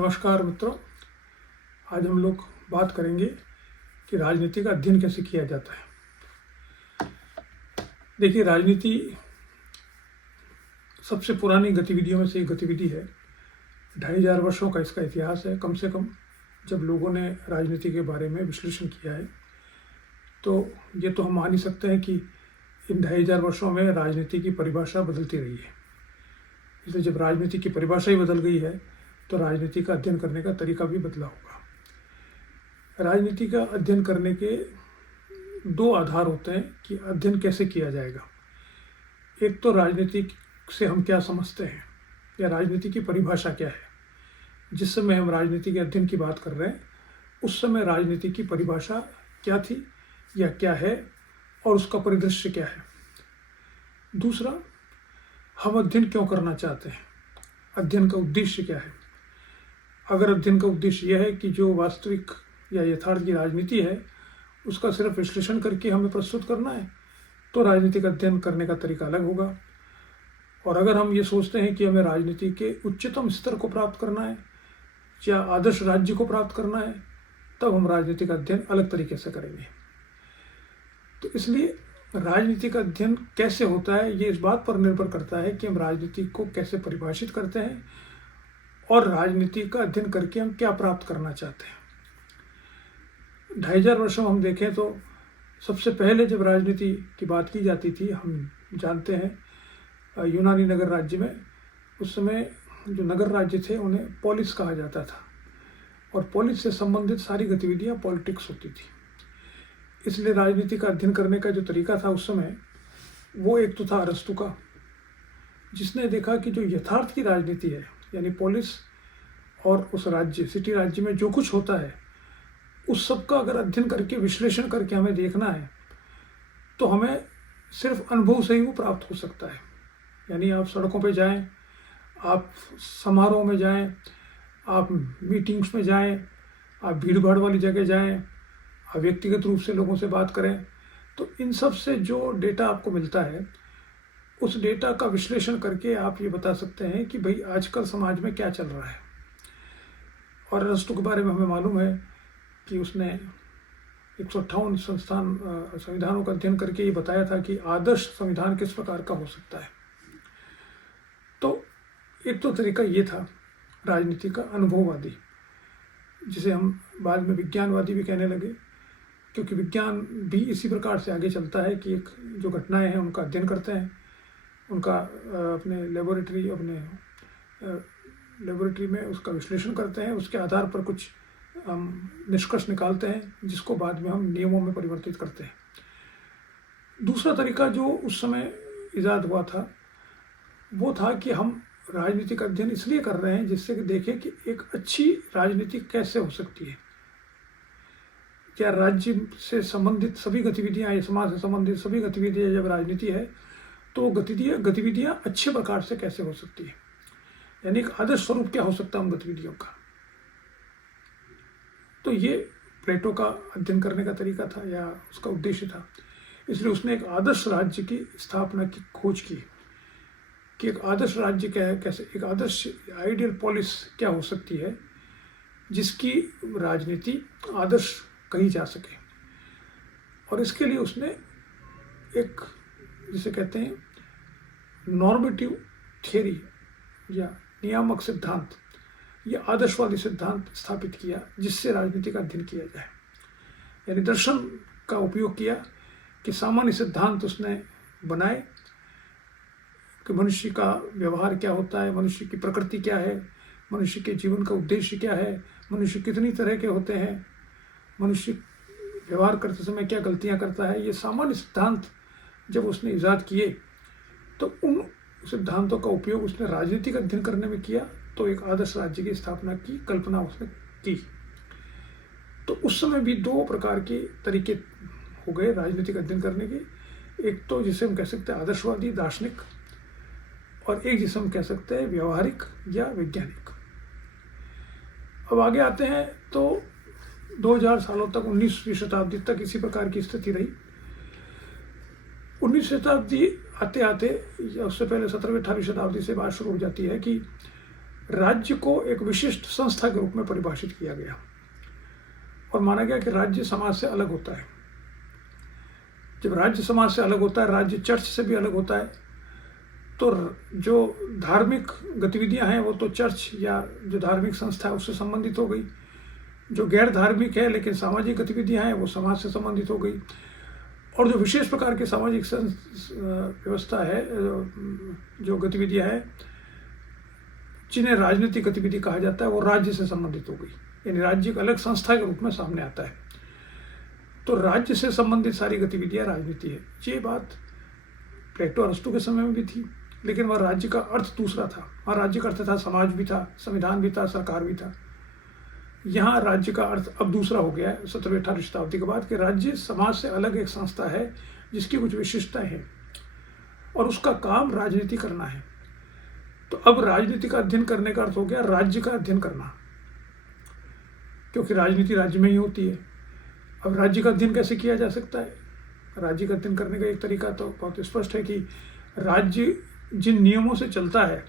नमस्कार मित्रों। आज हम लोग बात करेंगे कि राजनीति का अध्ययन कैसे किया जाता है। देखिए, राजनीति सबसे पुरानी गतिविधियों में से एक गतिविधि है। 2500 वर्षों का इसका इतिहास है कम से कम। जब लोगों ने राजनीति के बारे में विश्लेषण किया है तो ये तो हम मान ही सकते हैं कि इन 2500 वर्षों में राजनीति की परिभाषा बदलती रही है। इसलिए जब राजनीति की परिभाषा ही बदल गई है तो राजनीति का अध्ययन करने का तरीका भी बदला होगा। राजनीति का अध्ययन करने के दो आधार होते हैं कि अध्ययन कैसे किया जाएगा। एक तो राजनीति से हम क्या समझते हैं या राजनीति की परिभाषा क्या है। जिस समय हम राजनीति के अध्ययन की बात कर रहे हैं उस समय राजनीति की परिभाषा क्या थी या क्या है और उसका परिदृश्य क्या है। दूसरा, हम अध्ययन क्यों करना चाहते हैं, अध्ययन का उद्देश्य क्या है। अगर अध्ययन का उद्देश्य यह है कि जो वास्तविक या यथार्थ की राजनीति है उसका सिर्फ विश्लेषण करके हमें प्रस्तुत करना है तो राजनीतिक अध्ययन करने का तरीका अलग होगा। और अगर हम ये सोचते हैं कि हमें राजनीति के उच्चतम स्तर को प्राप्त करना है या आदर्श राज्य को प्राप्त करना है तब हम राजनीतिक अध्ययन अलग तरीके से करेंगे। तो इसलिए राजनीतिक अध्ययन कैसे होता है ये इस बात पर निर्भर करता है कि हम राजनीति को कैसे परिभाषित करते हैं और राजनीति का अध्ययन करके हम क्या प्राप्त करना चाहते हैं। 2500 वर्षों में हम देखें तो सबसे पहले जब राजनीति की बात की जाती थी, हम जानते हैं यूनानी नगर राज्य में उस समय जो नगर राज्य थे उन्हें पोलिस कहा जाता था और पोलिस से संबंधित सारी गतिविधियां पॉलिटिक्स होती थी। इसलिए राजनीति का अध्ययन करने का जो तरीका था उस समय वो एक तो था अरस्तु का, जिसने देखा कि जो यथार्थ की राजनीति है यानी पोलिस और उस राज्य सिटी राज्य में जो कुछ होता है उस सब का अगर अध्ययन करके विश्लेषण करके हमें देखना है तो हमें सिर्फ अनुभव से ही वो प्राप्त हो सकता है। यानी आप सड़कों पे जाएं, आप समारोह में जाएं, आप मीटिंग्स में जाएं, आप भीड़ भाड़ वाली जगह जाएं, आप व्यक्तिगत रूप से लोगों से बात करें, तो इन सब से जो डेटा आपको मिलता है उस डेटा का विश्लेषण करके आप ये बता सकते हैं कि भाई आजकल समाज में क्या चल रहा है। और अरस्तु के बारे में हमें मालूम है कि उसने 158 संविधानों का अध्ययन करके ये बताया था कि आदर्श संविधान किस प्रकार का हो सकता है। तो एक तो तरीका ये था राजनीति का अनुभववादी, जिसे हम बाद में विज्ञानवादी भी कहने लगे, क्योंकि विज्ञान भी इसी प्रकार से आगे चलता है कि एक जो घटनाएं हैं उनका अध्ययन करते हैं, उनका अपने लेबोरेटरी में उसका विश्लेषण करते हैं, उसके आधार पर कुछ हम निष्कर्ष निकालते हैं जिसको बाद में हम नियमों में परिवर्तित करते हैं। दूसरा तरीका जो उस समय ईजाद हुआ था वो था कि हम राजनीतिक अध्ययन इसलिए कर रहे हैं जिससे कि देखें कि एक अच्छी राजनीति कैसे हो सकती है। क्या राज्य से संबंधित सभी गतिविधियां या समाज से संबंधित सभी गतिविधियां जब राजनीति है तो गतिविधियां अच्छे प्रकार से कैसे हो सकती है, यानी एक आदर्श स्वरूप क्या हो सकता है उन गतिविधियों का। तो ये प्लेटो का अध्ययन करने का तरीका था या उसका उद्देश्य था। इसलिए उसने एक आदर्श राज्य की स्थापना की खोज की कि एक आदर्श राज्य क्या है, कैसे एक आदर्श आइडियल पोलिस क्या हो सकती है जिसकी राजनीति आदर्श कही जा सके। और इसके लिए उसने एक जिसे कहते हैं नॉर्मेटिव थियरी या नियामक सिद्धांत या आदर्शवादी सिद्धांत स्थापित किया जिससे राजनीति का अध्ययन किया जाए। यानी दर्शन का उपयोग किया कि सामान्य सिद्धांत उसने बनाए कि मनुष्य का व्यवहार क्या होता है, मनुष्य की प्रकृति क्या है, मनुष्य के जीवन का उद्देश्य क्या है, मनुष्य कितनी तरह के होते हैं, मनुष्य व्यवहार करते समय क्या गलतियां करता है। ये सामान्य सिद्धांत जब उसने ईजाद किए तो उन सिद्धांतों का उपयोग उसने राजनीतिक अध्ययन करने में किया तो एक आदर्श राज्य की स्थापना की कल्पना उसने की। तो उस समय भी दो प्रकार के तरीके हो गए राजनीतिक अध्ययन करने के। एक तो जिसे हम कह सकते हैं आदर्शवादी दार्शनिक और एक जिसे हम कह सकते हैं व्यवहारिक या वैज्ञानिक। अब आगे आते हैं तो 2000 सालों तक 19वीं शताब्दी तक इसी प्रकार की स्थिति रही। 19वीं शताब्दी आते आते, उससे पहले 17वीं 18वीं शताब्दी से बात शुरू हो जाती है कि राज्य को एक विशिष्ट संस्था के रूप में परिभाषित किया गया और माना गया कि राज्य समाज से अलग होता है। जब राज्य समाज से अलग होता है, राज्य चर्च से भी अलग होता है, तो जो धार्मिक गतिविधियां हैं वो तो चर्च या जो धार्मिक संस्था है उससे संबंधित हो गई। जो गैर धार्मिक है लेकिन सामाजिक गतिविधियां हैं वो समाज से संबंधित हो गई। और जो विशेष प्रकार की सामाजिक व्यवस्था है, जो गतिविधियां हैं जिन्हें राजनीतिक गतिविधि कहा जाता है, वो राज्य से संबंधित हो गई, यानी राज्य एक अलग संस्था के रूप में सामने आता है। तो राज्य से संबंधित सारी गतिविधियां राजनीति है। ये बात प्लेटो अरस्तु के समय में भी थी, लेकिन वह राज्य का अर्थ दूसरा था। वहाँ राज्य का अर्थ था समाज भी था, संविधान भी था, सरकार भी था। यहाँ राज्य का अर्थ अब दूसरा हो गया है 17वीं-18वीं शताब्दी के बाद, कि राज्य समाज से अलग एक संस्था है जिसकी कुछ विशिष्टताएं हैं और उसका काम राजनीति करना है। तो अब राजनीति का अध्ययन करने का अर्थ हो गया राज्य का अध्ययन करना, क्योंकि राजनीति राज्य में ही होती है। अब राज्य का अध्ययन कैसे किया जा सकता है? राज्य का अध्ययन करने का एक तरीका तो बहुत स्पष्ट है कि राज्य जिन नियमों से चलता है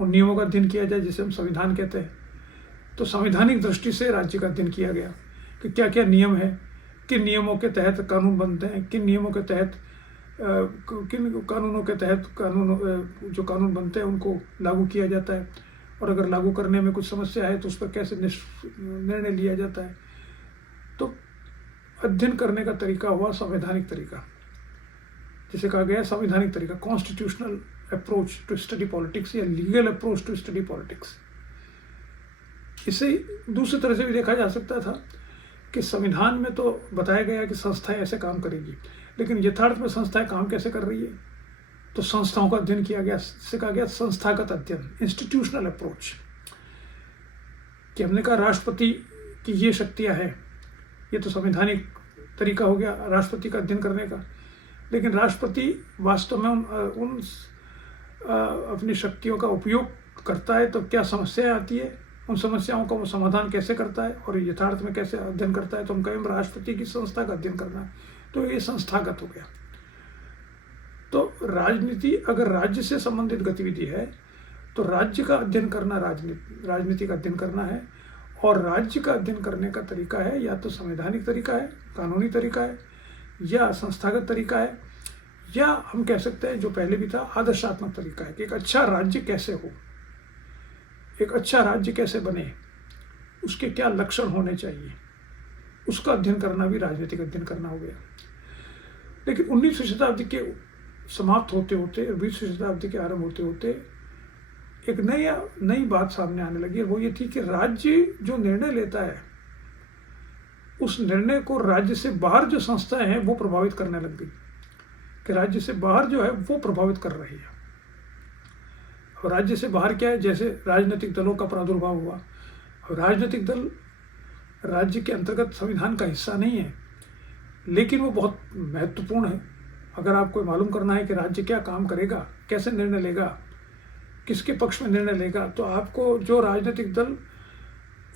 उन नियमों का अध्ययन किया जाए, जिसे हम संविधान कहते हैं। तो संवैधानिक दृष्टि से राज्य का अध्ययन किया गया कि क्या क्या नियम है, किन नियमों के तहत कानून बनते हैं, किन नियमों के तहत किन कानूनों के तहत जो कानून बनते हैं उनको लागू किया जाता है, और अगर लागू करने में कुछ समस्या है तो उस पर कैसे निर्णय लिया जाता है। तो अध्ययन करने का तरीका हुआ संवैधानिक तरीका, जिसे कहा गया संवैधानिक तरीका, constitutional approach to study politics या legal approach to study politics. इसे दूसरी तरह से भी देखा जा सकता था कि संविधान में तो बताया गया कि संस्थाएं ऐसे काम करेगी, लेकिन यथार्थ में संस्थाएं काम कैसे कर रही है, तो संस्थाओं का अध्ययन किया गया। इससे कहा गया संस्थागत अध्ययन, इंस्टीट्यूशनल अप्रोच, कि हमने कहा राष्ट्रपति की ये शक्तियां हैं, ये तो संवैधानिक तरीका हो गया राष्ट्रपति का अध्ययन करने का। लेकिन राष्ट्रपति वास्तव में उन अपनी शक्तियों का उपयोग करता है तो क्या समस्याएं आती है, उन समस्याओं का वो समाधान कैसे करता है और यथार्थ में कैसे अध्ययन करता है, तो हम कहें राष्ट्रपति की संस्था का अध्ययन करना है। तो ये संस्थागत हो गया। तो राजनीति अगर राज्य से संबंधित गतिविधि है तो राज्य का अध्ययन करना राजनीति का अध्ययन करना है, और राज्य का अध्ययन करने का तरीका है या तो संवैधानिक तरीका है, कानूनी तरीका है, या संस्थागत तरीका है, या हम कह सकते हैं जो पहले भी था आदर्शात्मक तरीका है कि एक अच्छा राज्य कैसे हो, एक अच्छा राज्य कैसे बने, उसके क्या लक्षण होने चाहिए, उसका अध्ययन करना भी राजनीतिक अध्ययन करना हो गया। लेकिन 19वीं शताब्दी के समाप्त होते होते 20वीं शताब्दी के आरंभ होते होते एक नई बात सामने आने लगी, वो ये थी कि राज्य जो निर्णय लेता है उस निर्णय को राज्य से बाहर जो संस्थाएं हैं वो प्रभावित करने लग गई, कि राज्य से बाहर जो है वो प्रभावित कर रही है। और राज्य से बाहर क्या है, जैसे राजनीतिक दलों का प्रादुर्भाव हुआ। राजनीतिक दल राज्य के अंतर्गत संविधान का हिस्सा नहीं है, लेकिन वो बहुत महत्वपूर्ण है। अगर आपको मालूम करना है कि राज्य क्या काम करेगा, कैसे निर्णय लेगा, किसके पक्ष में निर्णय लेगा, तो आपको जो राजनीतिक दल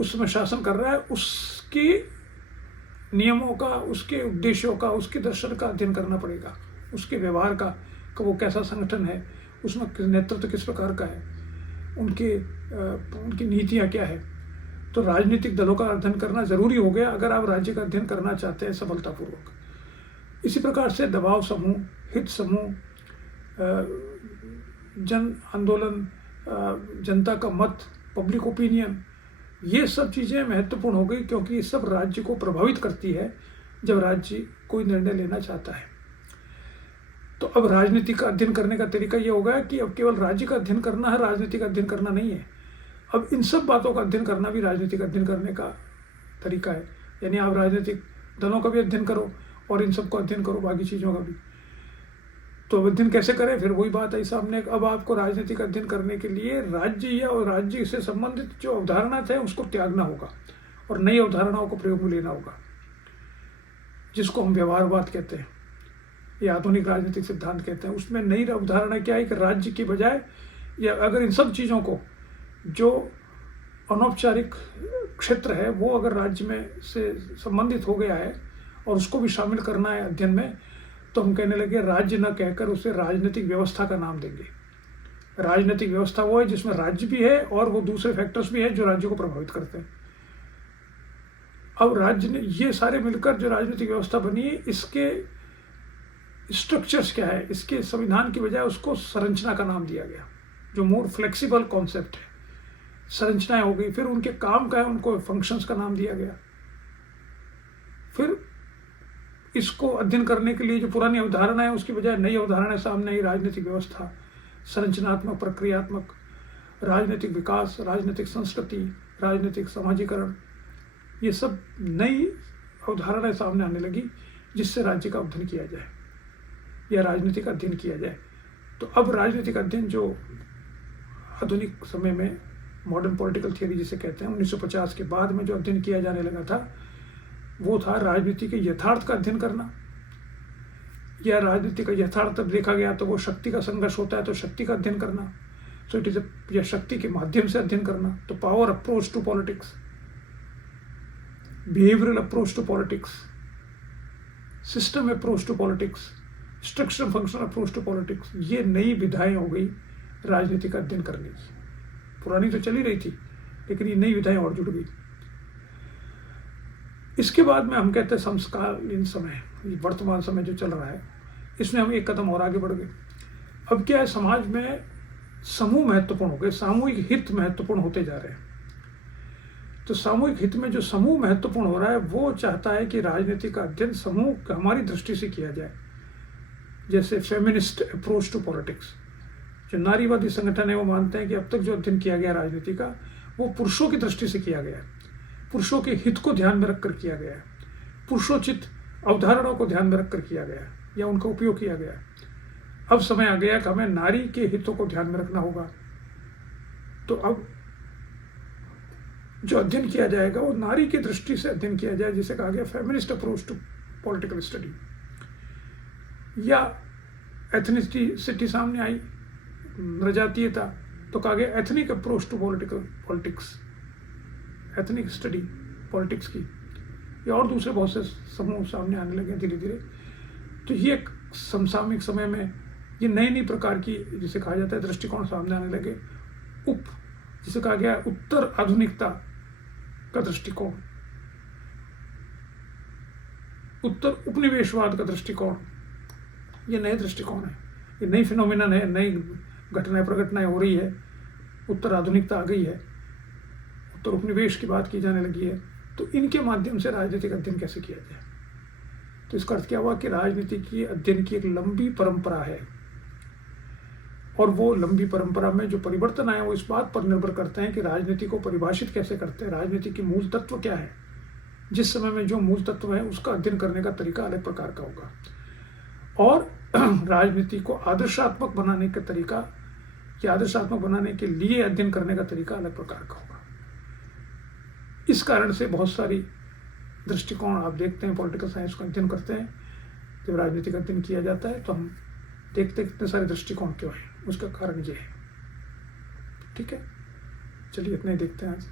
उस समय शासन कर रहा है उसके नियमों का, उसके उद्देश्यों का, उसके दर्शन का अध्ययन करना पड़ेगा, उसके व्यवहार का कि वो कैसा संगठन है, उसमें नेतृत्व किस प्रकार का है, उनकी नीतियाँ क्या है। तो राजनीतिक दलों का अध्ययन करना जरूरी हो गया अगर आप राज्य का अध्ययन करना चाहते हैं सफलतापूर्वक। इसी प्रकार से दबाव समूह, हित समूह, जन आंदोलन, जनता का मत, पब्लिक ओपिनियन, ये सब चीज़ें महत्वपूर्ण हो गई, क्योंकि ये सब राज्य को प्रभावित करती है जब राज्य कोई निर्णय लेना चाहता है। तो अब राजनीति का अध्ययन करने का तरीका ये होगा कि अब केवल राज्य का अध्ययन करना है, राजनीति का अध्ययन करना नहीं है। अब इन सब बातों का अध्ययन करना भी राजनीतिक अध्ययन करने का तरीका है। यानी आप राजनीतिक दलों का भी अध्ययन करो और इन सबको अध्ययन करो, बाकी चीज़ों का भी। तो अध्ययन कैसे करें, फिर वही बात आई सामने। अब आपको राजनीतिक अध्ययन करने के लिए राज्य या राज्य से संबंधित जो अवधारणा थे उसको त्यागना होगा और नई अवधारणाओं को प्रयोग में लेना होगा, जिसको हम व्यवहारवाद कहते हैं या आधुनिक राजनीतिक सिद्धांत कहते हैं। उसमें नई अवधारणा क्या है कि राज्य की बजाय, या अगर इन सब चीज़ों को जो अनौपचारिक क्षेत्र है वो अगर राज्य में से संबंधित हो गया है और उसको भी शामिल करना है अध्ययन में, तो हम कहने लगे राज्य न कहकर उसे राजनीतिक व्यवस्था का नाम देंगे। राजनीतिक व्यवस्था वो है जिसमें राज्य भी है और वो दूसरे फैक्टर्स भी हैं जो राज्य को प्रभावित करते हैं। अब राज्य ने ये सारे मिलकर जो राजनीतिक व्यवस्था बनी है, इसके स्ट्रक्चर्स क्या है, इसके संविधान की बजाय उसको संरचना का नाम दिया गया, जो मोर फ्लेक्सिबल कॉन्सेप्ट है। संरचनाएं हो गई, फिर उनके काम का है, उनको फंक्शंस का नाम दिया गया। फिर इसको अध्ययन करने के लिए जो पुरानी अवधारणा है उसकी बजाय नई अवधारणा सामने आई, राजनीतिक व्यवस्था, संरचनात्मक, प्रक्रियात्मक, राजनीतिक विकास, राजनीतिक संस्कृति, राजनीतिक समाजीकरण, ये सब नई अवधारणाएं सामने आने लगी जिससे राज्य का अध्ययन किया जाए या राजनीतिक अध्ययन किया जाए। तो अब राजनीतिक अध्ययन जो आधुनिक समय में मॉडर्न पॉलिटिकल थियरी जिसे कहते हैं, 1950 के बाद में जो अध्ययन किया जाने लगा था वो था राजनीति के यथार्थ का अध्ययन करना, या राजनीति का यथार्थ देखा गया तो वो शक्ति का संघर्ष होता है तो शक्ति का अध्ययन करना, सो इट इज या शक्ति के माध्यम से अध्ययन करना। तो power approach to politics, behavioural approach to politics, system approach to politics, structural functional approach to politics, ये नई विधाएं हो गई राजनीतिक अध्ययन करने की। पुरानी तो चली रही थी लेकिन ये नई विधाएं और जुड़ गई। इसके बाद में हम कहते हैं समकालीन समय, वर्तमान समय जो चल रहा है, इसमें हम एक कदम और आगे बढ़ गए। अब क्या है, समाज में समूह महत्वपूर्ण हो गए, सामूहिक हित महत्वपूर्ण होते जा रहे हैं। तो सामूहिक हित में जो समूह महत्वपूर्ण हो रहा है वो चाहता है कि राजनीति का अध्ययन समूह हमारी दृष्टि से किया जाए। जैसे फेमिनिस्ट अप्रोच टू पॉलिटिक्स, जो नारीवादी संगठन है वो मानते हैं कि अब तक जो अध्ययन किया गया राजनीति का वो पुरुषों की दृष्टि से किया गया है, पुरुषों के हित को ध्यान में रखकर किया गया है, पुरुषोचित अवधारणाओं को ध्यान में रखकर किया गया है या उनका उपयोग किया गया है। अब समय आ गया कि हमें नारी के हितों को ध्यान में रखना होगा। तो अब जो अध्ययन किया जाएगा वो नारी की दृष्टि से अध्ययन किया जाए, जिसे कहा गया feminist approach to political study. या एथनिसिटी सामने आई, नृजातीयता, तो कहा गया ethnic approach to politics, ethnic study politics की। या और दूसरे बहुत से समूह सामने आने लगे धीरे धीरे। तो ये एक समसामयिक समय में ये नई नई प्रकार की, जिसे कहा जाता है, दृष्टिकोण सामने आने लगे। जिसे कहा गया उत्तर आधुनिकता का दृष्टिकोण, उत्तर उपनिवेशवाद का दृष्टिकोण, ये नए दृष्टिकोण है, ये नई फिनोमिनन है, नई घटनाएं प्रघटनाएं हो रही है। उत्तर आधुनिकता आ गई है, उत्तर उपनिवेश की बात की जाने लगी है। तो इनके माध्यम से राजनीतिक अध्ययन कैसे किया जाए। तो इसका अर्थ क्या हुआ कि राजनीति की अध्ययन की एक लंबी परंपरा है, और वो लंबी परंपरा में जो परिवर्तन आए वो इस बात पर निर्भर करते हैं कि राजनीति को परिभाषित कैसे करते हैं, राजनीति के मूल तत्व क्या है। जिस समय में जो मूल तत्व है उसका अध्ययन करने का तरीका अलग प्रकार का होगा, और राजनीति को आदर्शात्मक बनाने का तरीका या आदर्शात्मक बनाने के लिए अध्ययन करने का तरीका अलग प्रकार का होगा। इस कारण से बहुत सारी दृष्टिकोण आप देखते हैं, पॉलिटिकल साइंस का अध्ययन करते हैं, जब राजनीतिक अध्ययन किया जाता है तो हम देखते हैं कितने सारे दृष्टिकोण क्यों हैं। उसका कारण ये है। ठीक है, चलिए इतना ही देखते हैं आज,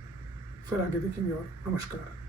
फिर आगे देखेंगे और नमस्कार।